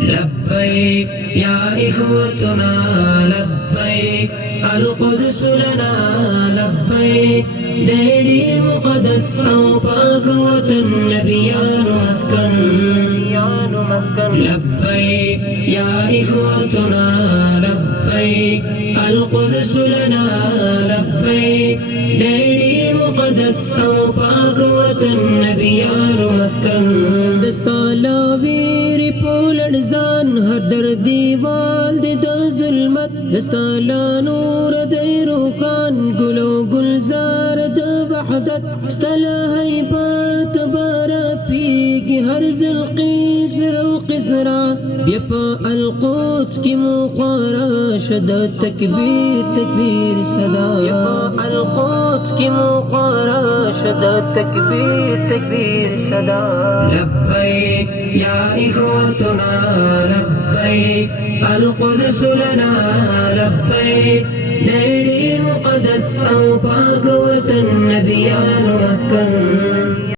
لبيك يا إخوتنا لبيك القدس لنا لبيك ديري مقدس أو باق وطن نبيان مسكن لبيك يا إخوتنا لبيك القدس لنا لبيك ديري مقدس أو باق وطن نبيان مسكن دستالا ویری پولڑ زان ہر دردی والد ظلمت دستالا نور دیروکان گلو گلزار د وحدت استلا هیبت بارا پیگی هر زلقیس رو قسرا بیپا القدس کی مخارا شد تکبیر تکبیر صدا بیپا القدس کی مخارا شد تکبیر تکبیر صدا لبيك يا إخوتنا لبيك القدس لنا لبيك ديري مقدس أو باق وطن نبيان مسكن